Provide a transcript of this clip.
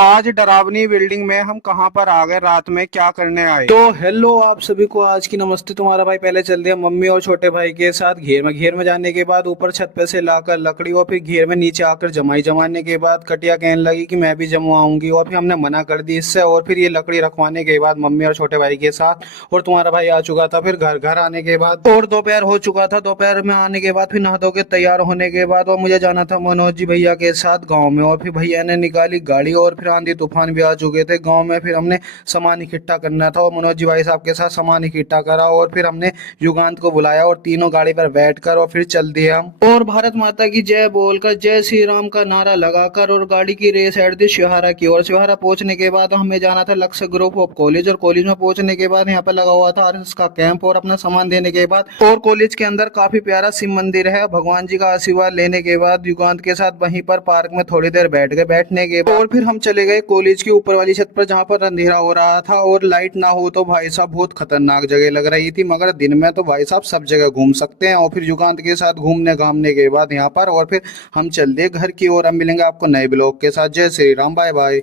आज डरावनी बिल्डिंग में हम कहाँ पर आ गए, रात में क्या करने आए। तो हेलो आप सभी को आज की नमस्ते। तुम्हारा भाई पहले चल दिया मम्मी और छोटे भाई के साथ घेर में जाने के बाद ऊपर छत पे से लाकर लकड़ी और फिर घेर में नीचे आकर जमाने के बाद कटिया कहने लगी कि मैं भी जमवाऊंगी और फिर हमने मना कर दी इससे। और फिर ये लकड़ी रखवाने के बाद मम्मी और छोटे भाई के साथ और तुम्हारा भाई आ चुका था। फिर घर घर आने के बाद और दोपहर हो चुका था। दोपहर में आने के बाद फिर नहा धो के तैयार होने के बाद और मुझे जाना था मनोज जी भैया के साथ गाँव में। और फिर भैया ने निकाली गाड़ी और फिर आंधी तूफान भी आ चुके थे गाँव में। फिर हमने सामान इकट्ठा करना था और मनोज जी भाई साहब के साथ सामान इकट्ठा करा और फिर हमने युगांत को बुलाया और तीनों गाड़ी पर बैठकर और फिर चल दिए हम। और भारत माता की जय बोलकर जय श्री राम का नारा लगाकर और गाड़ी की रेस ऐड दी शिवहारा की ओर। शिवहारा पहुंचने के बाद हमें जाना था लक्ष्य ग्रुप ऑफ कॉलेज और कॉलेज में पहुंचने के बाद यहाँ पर लगा हुआ था आरएसएस का कैंप और अपना सामान देने के बाद और कॉलेज के अंदर काफी प्यारा शिव मंदिर है। भगवान जी का आशीर्वाद लेने के बाद युगांत के साथ वहीं पर पार्क में थोड़ी देर बैठ गए। बैठने के बाद और फिर हम चले गए कॉलेज की ऊपर वाली छत पर जहाँ पर अंधेरा हो रहा था और लाइट ना हो तो भाई साहब बहुत खतरनाक जगह लग रही थी। मगर दिन में तो भाई साहब सब जगह घूम सकते हैं। और फिर युगांत के साथ घूमने घामने के बाद यहाँ पर और फिर हम चल दिए घर की ओर। अब मिलेंगे आपको नए ब्लॉग के साथ। जय श्री राम, बाय बाय।